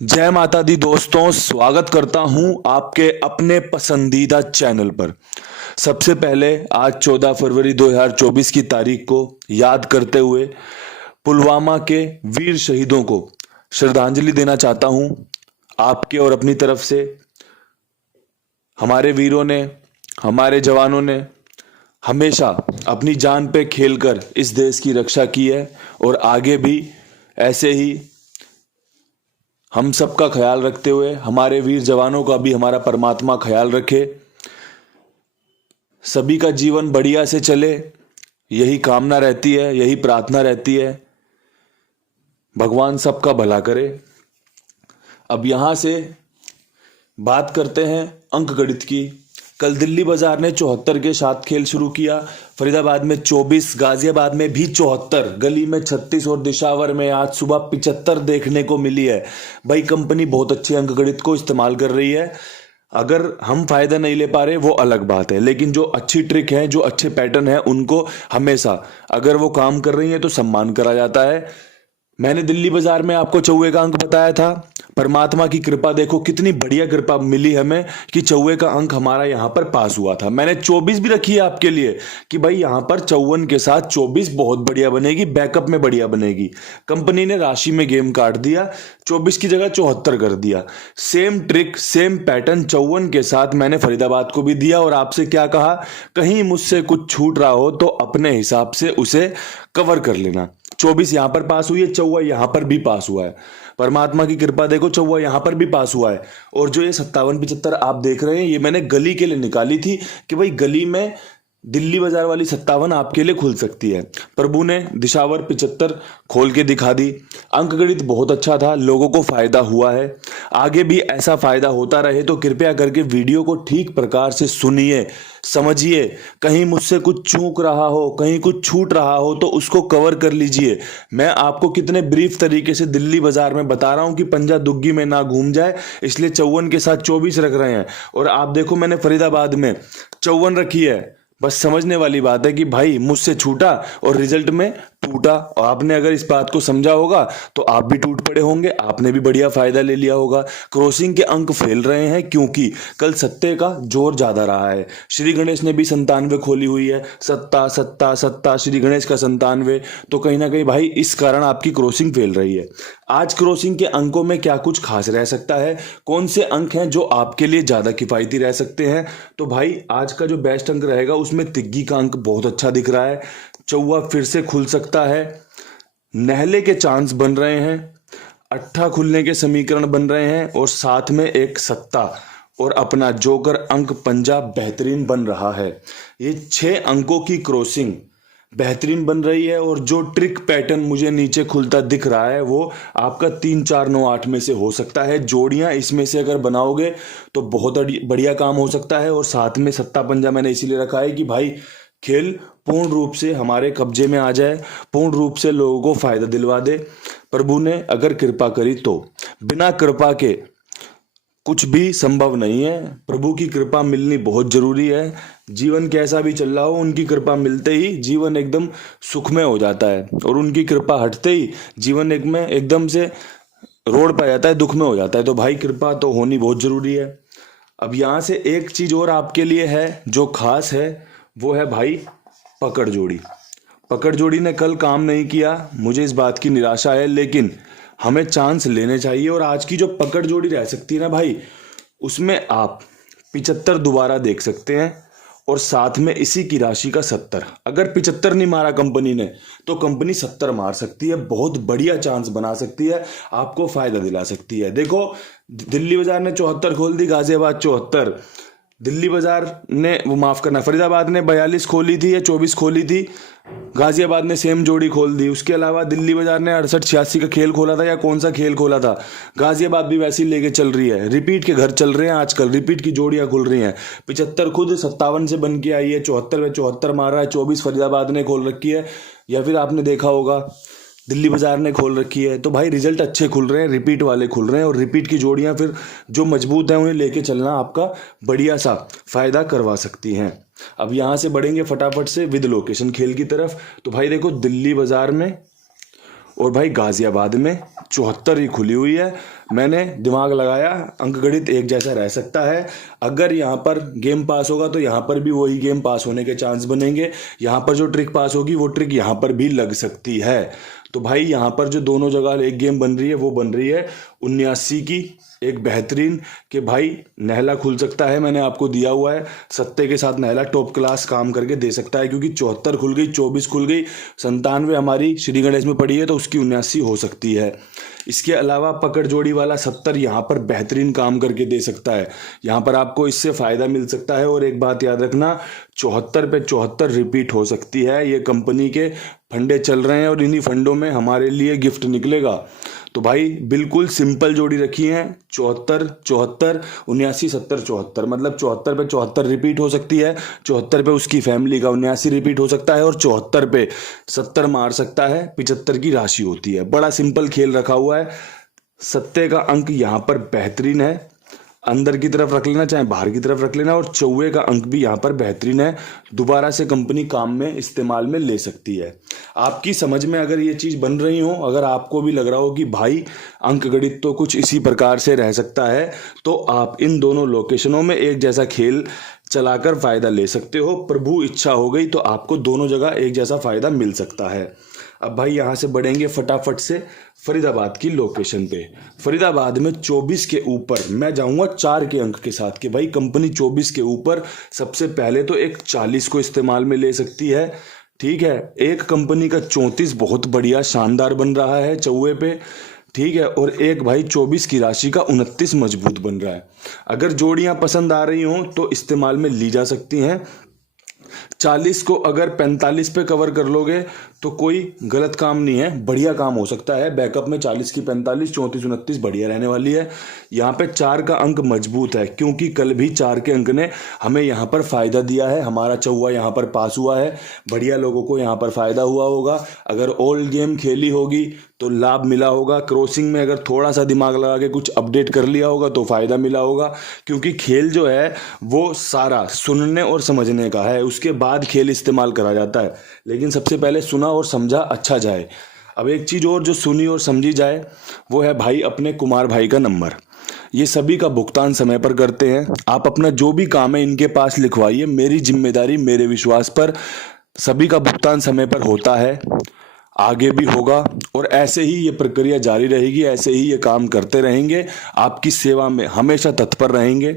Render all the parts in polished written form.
जय माता दी दोस्तों, स्वागत करता हूं आपके अपने पसंदीदा चैनल पर। सबसे पहले आज 14 फरवरी 2024 की तारीख को याद करते हुए पुलवामा के वीर शहीदों को श्रद्धांजलि देना चाहता हूं। आपके और अपनी तरफ से हमारे वीरों ने, हमारे जवानों ने हमेशा अपनी जान पे खेलकर इस देश की रक्षा की है और आगे भी ऐसे ही हम सबका ख्याल रखते हुए हमारे वीर जवानों का भी हमारा परमात्मा ख्याल रखे। सभी का जीवन बढ़िया से चले, यही कामना रहती है, यही प्रार्थना रहती है। भगवान सबका भला करे। अब यहां से बात करते हैं अंक गणित की। कल दिल्ली बाजार ने 74 के साथ खेल शुरू किया। फरीदाबाद में 24, गाजियाबाद में भी 74, गली में 36 और दिशावर में आज सुबह 75 देखने को मिली है। भाई कंपनी बहुत अच्छे अंक गणित को इस्तेमाल कर रही है। अगर हम फायदा नहीं ले पा रहे वो अलग बात है, लेकिन जो अच्छी ट्रिक है, जो अच्छे पैटर्न है, उनको हमेशा अगर वो काम कर रही है तो सम्मान करा जाता है। मैंने दिल्ली बाजार में आपको चौवे का अंक बताया था। परमात्मा की कृपा देखो, कितनी बढ़िया कृपा मिली हमें कि चौवे का अंक हमारा यहां पर पास हुआ था। मैंने 24 भी रखी है आपके लिए कि भाई यहां पर 54 के साथ 24 बहुत बढ़िया बनेगी, बैकअप में बढ़िया बनेगी। कंपनी ने राशि में गेम काट दिया, 24 की जगह 74 कर दिया। सेम ट्रिक, सेम पैटर्न 54 के साथ मैंने फरीदाबाद को भी दिया और आपसे क्या कहा, कहीं मुझसे कुछ छूट रहा हो तो अपने हिसाब से उसे कवर कर लेना। 24 यहां पर पास हुई है, 54 यहां पर भी पास हुआ है। परमात्मा की कृपा देखो, 54 यहां पर भी पास हुआ है। और जो ये 57-75 आप देख रहे हैं, ये मैंने गली के लिए निकाली थी कि भाई गली में दिल्ली बाजार वाली 57 आपके लिए खुल सकती है। प्रभु ने दिशावर 75 खोल के दिखा दी। अंक गणित बहुत अच्छा था, लोगों को फायदा हुआ है। आगे भी ऐसा फायदा होता रहे तो कृपया करके वीडियो को ठीक प्रकार से सुनिए, समझिए। कहीं मुझसे कुछ चूक रहा हो, कहीं कुछ छूट रहा हो तो उसको कवर कर लीजिए। मैं आपको कितने ब्रीफ तरीके से दिल्ली बाजार में बता रहा हूं कि पंजा दुग्गी में ना घूम जाए, इसलिए 54 के साथ 24 रख रहे हैं। और आप देखो मैंने फरीदाबाद में 54 रखी है। बस समझने वाली बात है कि भाई मुझसे छूटा और रिजल्ट में टूटा। और आपने अगर इस बात को समझा होगा तो आप भी टूट पड़े होंगे, आपने भी बढ़िया फायदा ले लिया होगा। क्रॉसिंग के अंक फेल रहे हैं क्योंकि कल सत्ते का जोर ज्यादा रहा है। श्री गणेश ने भी 97 खोली हुई है, सत्ता सत्ता सत्ता, श्री गणेश का 97। तो कहीं ना कहीं भाई इस कारण आपकी क्रॉसिंग फेल रही है। आज क्रॉसिंग के अंकों में क्या कुछ खास रह सकता है, कौन से अंक हैं जो आपके लिए ज्यादा किफायती रह सकते हैं? तो भाई आज का जो बेस्ट अंक रहेगा उसमें तिग्गी का अंक बहुत अच्छा दिख रहा है। चौवा फिर से खुल सकता है, नहले के चांस बन रहे हैं, अट्ठा खुलने के समीकरण बन रहे हैं और साथ में एक सत्ता और अपना जोकर अंक पंजा बेहतरीन बन रहा है। ये 6 अंकों की क्रॉसिंग बेहतरीन बन रही है। और जो ट्रिक पैटर्न मुझे नीचे खुलता दिख रहा है वो आपका 3 4 9 8 में से हो सकता है। जोड़ियां इसमें से अगर बनाओगे तो बहुत बढ़िया काम हो सकता है। और साथ में सत्ता पंजा मैंने इसीलिए रखा है कि भाई खेल पूर्ण रूप से हमारे कब्जे में आ जाए, पूर्ण रूप से लोगों को फायदा दिलवा दे। प्रभु ने अगर कृपा करी तो बिना कृपा के कुछ भी संभव नहीं है। प्रभु की कृपा मिलनी बहुत जरूरी है। जीवन कैसा भी चल रहा हो, उनकी कृपा मिलते ही जीवन एकदम सुखमय हो जाता है और उनकी कृपा हटते ही जीवन एकदम से रोड पे आ जाता है, दुख में हो जाता है। तो भाई कृपा तो होनी बहुत जरूरी है। अब यहां से एक चीज और आपके लिए है जो खास है, वो है भाई पकड़ जोड़ी। पकड़ जोड़ी ने कल काम नहीं किया, मुझे इस बात की निराशा है, लेकिन हमें चांस लेने चाहिए। और आज की जो पकड़ जोड़ी रह सकती है ना भाई, उसमें आप 75 दोबारा देख सकते हैं और साथ में इसी की राशि का 70। अगर 75 नहीं मारा कंपनी ने तो कंपनी 70 मार सकती है, बहुत बढ़िया चांस बना सकती है, आपको फायदा दिला सकती है। देखो दिल्ली बाजार ने 74 खोल दी, गाजियाबाद 74, दिल्ली बाजार ने वो माफ करना फरीदाबाद ने 42 खोली थी या 24 खोली थी, गाजियाबाद ने सेम जोड़ी खोल दी। उसके अलावा दिल्ली बाजार ने 68-86 का खेल खोला था या कौन सा खेल खोला था, गाजियाबाद भी वैसे ही लेके चल रही है। रिपीट के घर चल रहे हैं आजकल, रिपीट की जोड़ियां खुल रही हैं। 75 खुद 57 से बन के आई है, 74 में 74 मार रहा है, 24 फरीदाबाद ने खोल रखी है या फिर आपने देखा होगा दिल्ली बाजार ने खोल रखी है। तो भाई रिजल्ट अच्छे खुल रहे हैं, रिपीट वाले खुल रहे हैं और रिपीट की जोड़ियां फिर जो मजबूत हैं उन्हें लेके चलना आपका बढ़िया सा फायदा करवा सकती हैं। अब यहां से बढ़ेंगे फटाफट से विद लोकेशन खेल की तरफ। तो भाई देखो दिल्ली बाजार में और भाई गाजियाबाद में 74 ही खुली हुई है। मैंने दिमाग लगाया, अंकगणित एक जैसा रह सकता है। अगर यहाँ पर गेम पास होगा तो यहाँ पर भी वही गेम पास होने के चांस बनेंगे। यहाँ पर जो ट्रिक पास होगी वो ट्रिक यहाँ पर भी लग सकती है। तो भाई यहाँ पर जो दोनों जगह एक गेम बन रही है वो बन रही है 79 की, एक बेहतरीन कि भाई नहला खुल सकता है। मैंने आपको दिया हुआ है सत्ते के साथ नहला टॉप क्लास काम करके दे सकता है, क्योंकि 74 खुल गई, 24 खुल गई, 97 हमारी श्री गणेश में पड़ी है तो उसकी 79 हो सकती है। इसके अलावा पकड़ जोड़ी वाला 70 यहाँ पर बेहतरीन काम करके दे सकता है। यहाँ पर आपको इससे फायदा मिल सकता है। और एक बात याद रखना, 74 पे 74 रिपीट हो सकती है। ये कंपनी के फंडे चल रहे हैं और इन्हीं फंडों में हमारे लिए गिफ्ट निकलेगा। तो भाई बिल्कुल सिंपल जोड़ी रखी है, 74 74 79 70 74, मतलब 74 पे 74 रिपीट हो सकती है, 74 पे उसकी फैमिली का 79 रिपीट हो सकता है और 74 पे 70 मार सकता है। 75 की राशि होती है। बड़ा सिंपल खेल रखा हुआ है। सत्ते का अंक यहाँ पर बेहतरीन है, अंदर की तरफ रख लेना चाहे बाहर की तरफ रख लेना। और चौवे का अंक भी यहाँ पर बेहतरीन है, दोबारा से कंपनी काम में इस्तेमाल में ले सकती है। आपकी समझ में अगर ये चीज़ बन रही हो, अगर आपको भी लग रहा हो कि भाई अंक गणित तो कुछ इसी प्रकार से रह सकता है, तो आप इन दोनों लोकेशनों में एक जैसा खेल चलाकर फायदा ले सकते हो। प्रभु इच्छा हो गई तो आपको दोनों जगह एक जैसा फायदा मिल सकता है। अब भाई यहाँ से बढ़ेंगे फटाफट से फरीदाबाद की लोकेशन पे। फरीदाबाद में 24 के ऊपर मैं जाऊंगा 4 के अंक के साथ कि भाई कंपनी 24 के ऊपर सबसे पहले तो एक 40 को इस्तेमाल में ले सकती है। ठीक है, एक कंपनी का 34 बहुत बढ़िया शानदार बन रहा है चौवे पे। ठीक है, और एक भाई 24 की राशि का 29 मजबूत बन रहा है। अगर जोड़ियां पसंद आ रही हों तो इस्तेमाल में ली जा सकती हैं। 40 को अगर 45 पे कवर कर लोगे तो कोई गलत काम नहीं है, बढ़िया काम हो सकता है। बैकअप में 40 की 45 34 29 बढ़िया रहने वाली है। यहाँ पे 4 का अंक मजबूत है, क्योंकि कल भी 4 के अंक ने हमें यहाँ पर फायदा दिया है। हमारा चौवा यहाँ पर पास हुआ है, बढ़िया लोगों को यहाँ पर फायदा हुआ होगा। अगर ओल्ड गेम खेली होगी तो लाभ मिला होगा। क्रॉसिंग में अगर थोड़ा सा दिमाग लगा के कुछ अपडेट कर लिया होगा तो फायदा मिला होगा, क्योंकि खेल जो है वो सारा सुनने और समझने का है, उसके बाद खेल इस्तेमाल करा जाता है। लेकिन सबसे पहले सुना और समझा अच्छा जाए। अब एक चीज़ और जो सुनी और समझी जाए वो है भाई अपने कुमार भाई का नंबर। ये सभी का भुगतान समय पर करते हैं। आप अपना जो भी काम है इनके पास लिखवाइए, मेरी जिम्मेदारी मेरे विश्वास पर। सभी का भुगतान समय पर होता है, आगे भी होगा और ऐसे ही ये प्रक्रिया जारी रहेगी, ऐसे ही ये काम करते रहेंगे। आपकी सेवा में हमेशा तत्पर रहेंगे।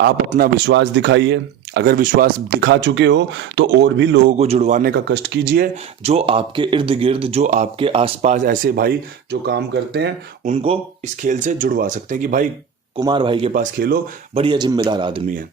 आप अपना विश्वास दिखाइए। अगर विश्वास दिखा चुके हो तो और भी लोगों को जुड़वाने का कष्ट कीजिए। जो आपके इर्द गिर्द, जो आपके आसपास ऐसे भाई जो काम करते हैं, उनको इस खेल से जुड़वा सकते हैं कि भाई कुमार भाई के पास खेलो, बढ़िया जिम्मेदार आदमी है।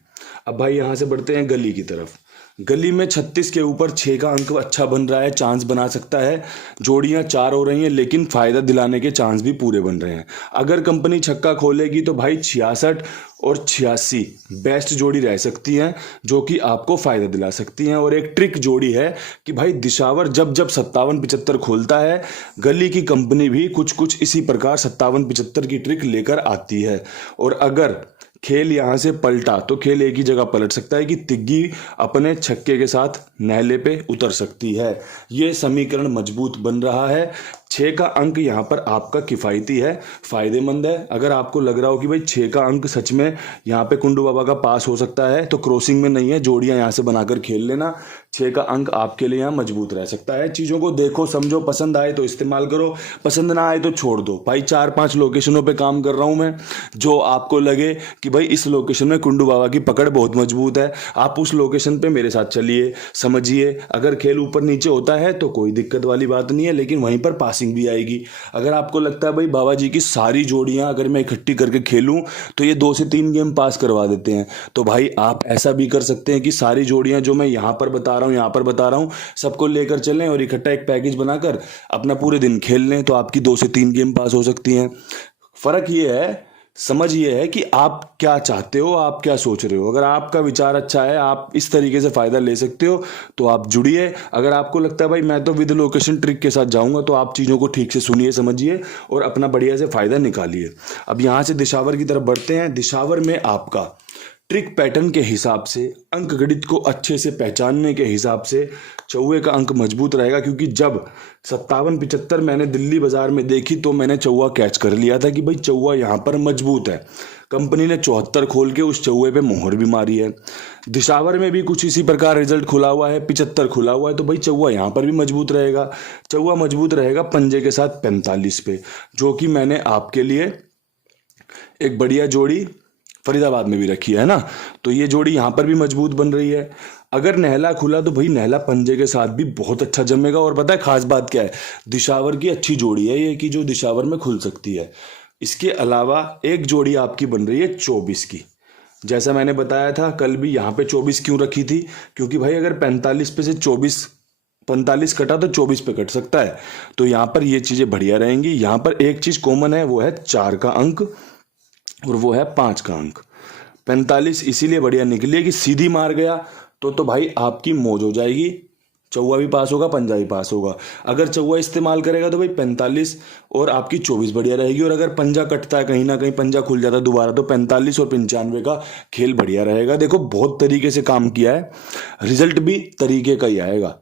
अब भाई यहाँ से बढ़ते हैं गली की तरफ। गली में 36 के ऊपर 6 का अंक अच्छा बन रहा है, चांस बना सकता है। जोड़ियां 4 हो रही हैं, लेकिन फायदा दिलाने के चांस भी पूरे बन रहे हैं। अगर कंपनी छक्का खोलेगी तो भाई 66 और 86 बेस्ट जोड़ी रह सकती हैं, जो कि आपको फायदा दिला सकती हैं। और एक ट्रिक जोड़ी है कि भाई दिशावर जब जब 57 75 खोलता है, गली की कंपनी भी कुछ कुछ इसी प्रकार 57 75 की ट्रिक लेकर आती है। और अगर खेल यहाँ से पलटा तो खेल एक ही जगह पलट सकता है कि तिग्गी अपने छक्के के साथ नहले पे उतर सकती है। ये समीकरण मजबूत बन रहा है। 6 का अंक यहाँ पर आपका किफ़ायती है, फायदेमंद है। अगर आपको लग रहा हो कि भाई 6 का अंक सच में यहाँ पे कुंडू बाबा का पास हो सकता है, तो क्रॉसिंग में नहीं है, जोड़ियाँ यहाँ से बनाकर खेल लेना। 6 का अंक आपके लिए यहाँ मजबूत रह सकता है। चीज़ों को देखो समझो, पसंद आए तो इस्तेमाल करो, पसंद ना आए तो छोड़ दो। भाई 4-5 लोकेशनों पे काम कर रहा हूँ मैं। जो आपको लगे कि भाई इस लोकेशन में कुंडू बाबा की पकड़ बहुत मजबूत है, आप उस लोकेशन पे मेरे साथ चलिए, समझिए। अगर खेल ऊपर नीचे होता है तो कोई दिक्कत वाली बात नहीं है, लेकिन वहीं पर पासिंग भी आएगी। अगर आपको लगता है भाई बाबा जी की सारी जोड़ियां अगर मैं इकट्ठी करके खेलूं तो ये 2 से 3 गेम पास करवा देते हैं, तो भाई आप ऐसा भी कर सकते हैं कि सारी जोड़ियां जो मैं यहाँ पर बता रहा हूँ सबको लेकर चलें और इकट्ठा एक पैकेज बनाकर अपना पूरे दिन खेल लें, तो आपकी 2 से 3 गेम पास हो सकती हैं। फर्क ये है, समझ ये है कि आप क्या चाहते हो, आप क्या सोच रहे हो। अगर आपका विचार अच्छा है, आप इस तरीके से फ़ायदा ले सकते हो, तो आप जुड़िए। अगर आपको लगता है भाई मैं तो विद लोकेशन ट्रिक के साथ जाऊंगा, तो आप चीज़ों को ठीक से सुनिए, समझिए और अपना बढ़िया से फ़ायदा निकालिए। अब यहाँ से दिशावर की तरफ बढ़ते हैं। दिशावर में आपका ट्रिक पैटर्न के हिसाब से, अंक गणित को अच्छे से पहचानने के हिसाब से चौवे का अंक मजबूत रहेगा। क्योंकि जब 57-75 मैंने दिल्ली बाजार में देखी तो मैंने चौवा कैच कर लिया था कि भाई चौवा यहाँ पर मजबूत है। कंपनी ने 74 खोल के उस चौवे पे मोहर भी मारी है। दिशावर में भी कुछ इसी प्रकार रिजल्ट खुला हुआ है, 75 खुला हुआ है, तो भाई चौवा यहाँ पर भी मजबूत रहेगा। चौवा मजबूत रहेगा पंजे के साथ 45 पे, जो कि मैंने आपके लिए एक बढ़िया जोड़ी फरीदाबाद में भी रखी है ना। तो ये जोड़ी यहाँ पर भी मजबूत बन रही है। अगर नहला खुला तो भाई नहला पंजे के साथ भी बहुत अच्छा जमेगा। और पता है खास बात क्या है, दिशावर की अच्छी जोड़ी है ये कि जो दिशावर में खुल सकती है। इसके अलावा एक जोड़ी आपकी बन रही है 24 की। जैसा मैंने बताया था कल भी, यहाँ पे 24 क्यों रखी थी, क्योंकि भाई अगर 45 पे से 45 कटा तो 24 पे कट सकता है। तो यहाँ पर ये चीजें बढ़िया रहेंगी। यहाँ पर एक चीज कॉमन है, वो है 4 का अंक और वो है 5 का अंक। 45 इसीलिए बढ़िया निकली है कि सीधी मार गया तो भाई आपकी मौज हो जाएगी। चौवा भी पास होगा, पंजा भी पास होगा। अगर चौवा इस्तेमाल करेगा तो भाई 45 और आपकी 24 बढ़िया रहेगी। और अगर पंजा कटता है, कहीं ना कहीं पंजा खुल जाता है दोबारा, तो 45 और 95 का खेल बढ़िया रहेगा। देखो बहुत तरीके से काम किया है, रिजल्ट भी तरीके का ही आएगा।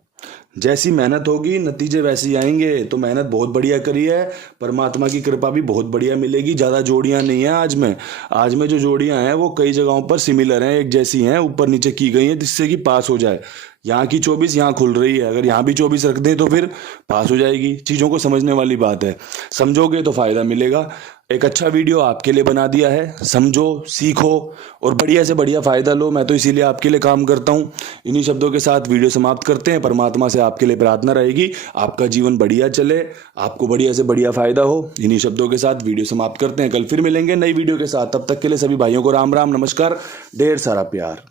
जैसी मेहनत होगी नतीजे वैसे ही आएंगे। तो मेहनत बहुत बढ़िया करी है, परमात्मा की कृपा भी बहुत बढ़िया मिलेगी। ज़्यादा जोड़ियां नहीं है आज में जो जोड़ियां हैं वो कई जगहों पर सिमिलर हैं, एक जैसी हैं, ऊपर नीचे की गई हैं जिससे कि पास हो जाए। यहाँ की 24 यहाँ खुल रही है, अगर यहाँ भी 24 रख दें तो फिर पास हो जाएगी। चीज़ों को समझने वाली बात है, समझोगे तो फायदा मिलेगा। एक अच्छा वीडियो आपके लिए बना दिया है, समझो, सीखो और बढ़िया से बढ़िया फायदा लो। मैं तो इसीलिए आपके लिए काम करता हूँ। इन्हीं शब्दों के साथ वीडियो समाप्त करते हैं। परमात्मा से आपके लिए प्रार्थना रहेगी आपका जीवन बढ़िया चले, आपको बढ़िया से बढ़िया फायदा हो। इन्हीं शब्दों के साथ वीडियो समाप्त करते हैं। कल फिर मिलेंगे नई वीडियो के साथ। तब तक के लिए सभी भाइयों को राम राम, नमस्कार, ढेर सारा प्यार।